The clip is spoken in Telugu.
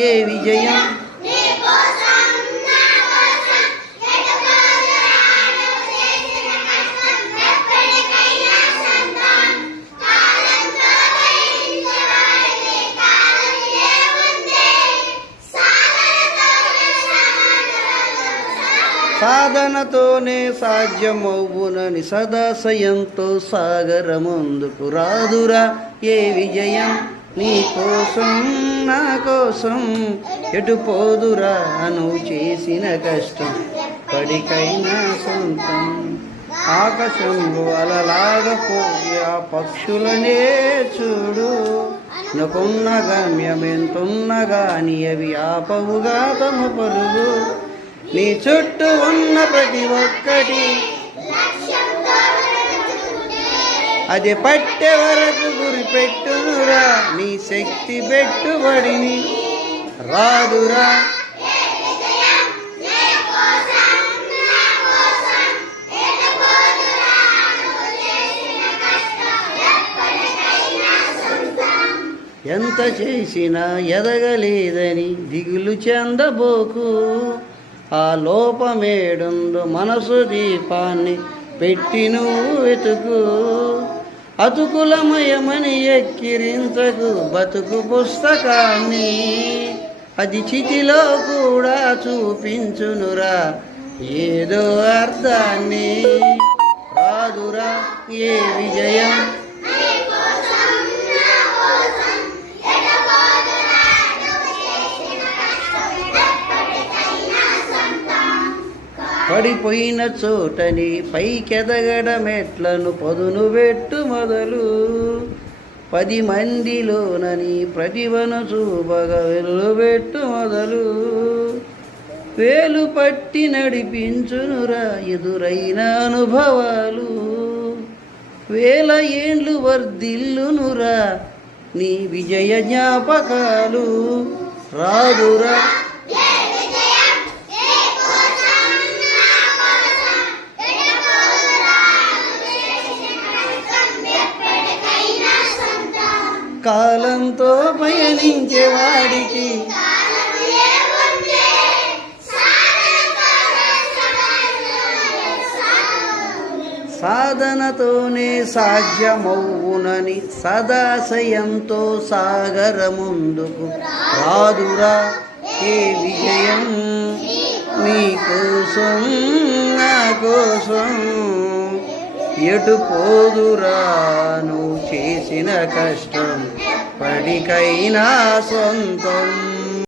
ఏ విజయం సాధనతోనే సాధ్యమవునని సదాశయంతో సాగరముందుకు రాదురా ఏ విజయం నీ కోసం నా కోసం ఎటు పోదురా నువ్వు చేసిన కష్టం పడికైనా సొంతం ఆకాశంలో అలలాగపోయి ఆ పక్షులనే చూడు నకున్న గమ్యం ఎంతున్నా గాని అవి ఆపవుగా తమ పరుగు నీ చుట్టూ ఉన్న ప్రతి ఒక్కటి అది పట్టే వరకు గురి పెట్టునురా నీ శక్తి పెట్టుబడిని రాదురా ఎంత చేసినా ఎదగలేదని దిగులు చెందబోకు ఆ లోపమేడుందో మనసు దీపాన్ని పెట్టి నువ్వు వెతుకు అతుకులమయమని ఎక్కిరించకు బతుకు పుస్తకాన్ని అది చితిలో కూడా చూపించునురా ఏదో అర్థాన్ని రాదురా ఏ విజయం పడిపోయిన చోటని పైకెదగడమెట్లను పదును పెట్టు మొదలు 10 మందిలోనని ప్రతిభను చూపగా వెలువెట్టు మొదలు వేలు పట్టి నడిపించునురా ఎదురైన అనుభవాలు వేల ఏండ్లు వర్ధిల్లునురా నీ విజయ జ్ఞాపకాలు రాదురా కాలంతో పయనించే వాడికి సాధనతోనే సాధ్యమవునని సదాశయంతో సాగరముందుకు రాదురా ఏ విజయం నీ కోసం నా కోసం ఎటు పోదురా నువ్వు చేసిన కష్టం పడికైనా సొంతం.